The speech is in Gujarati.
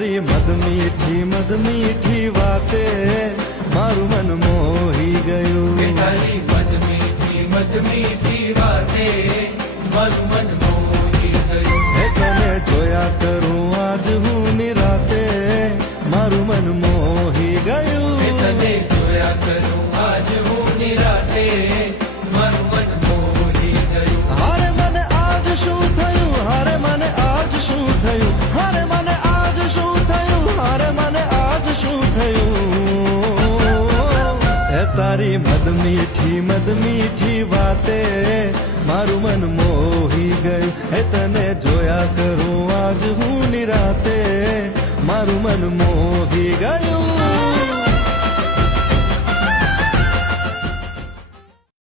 તારી મદ મીઠી વાતે મારું મન મોહી ગયું તારી મદ મીઠી વાતે મારું મન મોહી ગયું હે તને જોયા કરું આજ હું નિરાતે મારું મન મોહી ગયું તને જોયા કરું આજ હું નિરાતે મારું મન મોહી ગયું હારે મને આજ શું થયું હારે મને આજ શું થયું હારે મને આજ શું થયું હારે મને આજ શું થયું હે તારી મદ મીઠી વાતે મારું મન મોહી ગયું હે તને જોયા કરું આજ હું નિરાતે મારું મન મોહી ગયું